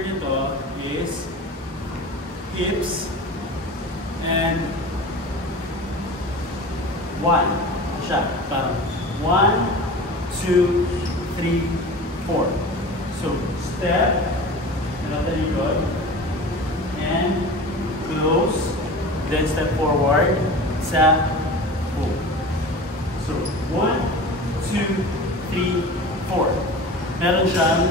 posture nito is hips and 1. Siya, parang 1, 2, 3, 4. So, step, another likod, and close, then step forward, sa, boom. So, 1, 2, 3, 4. Meron siyang,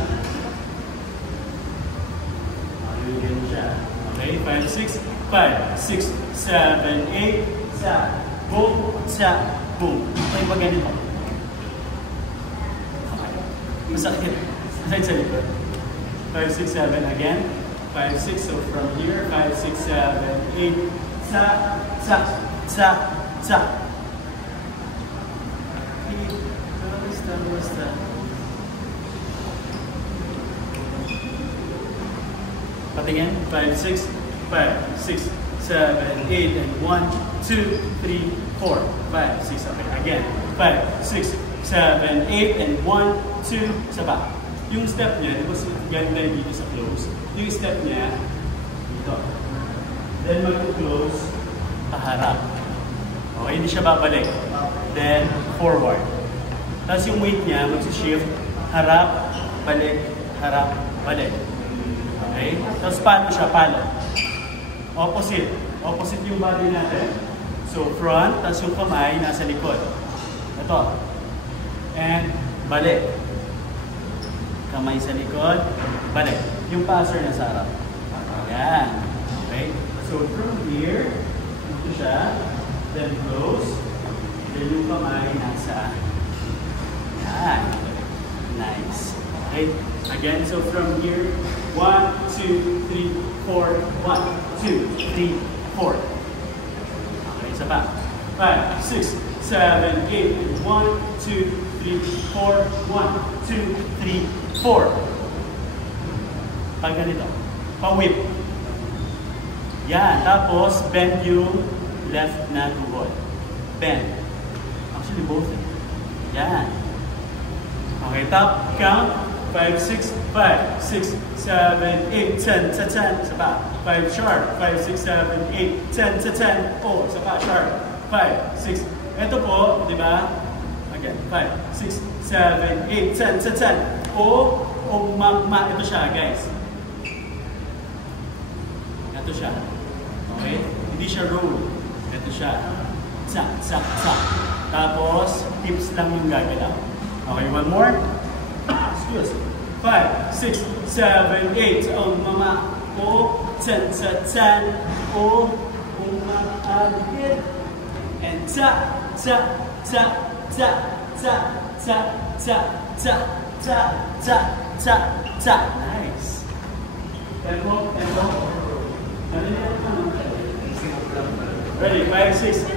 ayun siya. Okay, 5, 6, 5, 6, 7, 8, sa, boom, sa, boom. Ay, pag ganito. Masakit. Masakit sa likod. 5, 6, 7 again. 5, 6, so from here, 5, 6, 7, 8, sa, sa, sa, sa. Basta. Patingin. 5, 6, 5, 6, 7, 8, and 1, 2, 3, 4, 5, 6, okay. Again. 5, 6, 7, 8, and 1, 2, isa pa. Yung step niya, di ba ganda dito sa close? Yung step niya, dito. Then mag-close, paharap. Okay, hindi siya babalik. Then, forward. Tapos yung weight niya, mag-shift, harap, balik, harap, balik. Okay? Tapos paano siya? Paano? Opposite. Opposite yung body natin. So, front, tapos yung kamay nasa likod. Ito. And, balik. Kamay sa likod, balik. Yung passer nasa harap. Ayan. Okay? So, from here, ito siya. Then, close. Then, yung kamay nasa. Ayan. Nice. Okay? Again, so from here, 1, 2, 3, 4, 1, 2, 3, 4. Okay, isa pa. 5, 6, 7, 8, 1, 2, 3, 4, 1, 2, 3, 4. Pag ganito, pa-whip. Yan, tapos bend yung left na tuhod. Bend. Actually, both. Yan. Okay, top, count. 5, 6, 5, 6, 7, 8, 10, sa 10, isa pa. 5 sharp, 5, 6, 7, 8, 10, sa 10. Oh, isa pa, sharp. 5, 6. Ito po, di ba? Again, 5, 6, 7, 8, 10, sa 10. O, ito siya, guys. Ito siya. Okay? Hindi siya roll. Ito siya. Tsak, tsak, tsak. Tapos, hips lang yung gagalaw. Okay, one more. Excuse me. 5, 6, 7, 8. O, mama. O, 10, sa 10. O, umaaligid. And tsak, tsak, tsak, tsak, tsak, tsak, tsak, tsak, tsak, tsak, tsak, tsak. Nice. Tempo, tempo. Ready? 5, 6,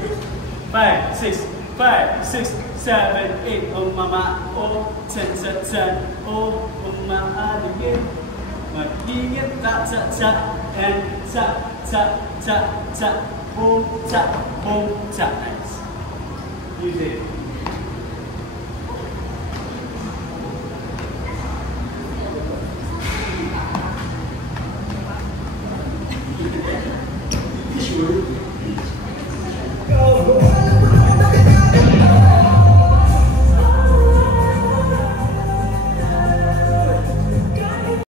5, 6, 5, 6, 7, 8. O mama, o 10 sa 10. O umaaligid. Mag-ingit, ta, ta, ta, and ta, ta, ta, ta. Boom, ta, boom, ta. Nice. Use it.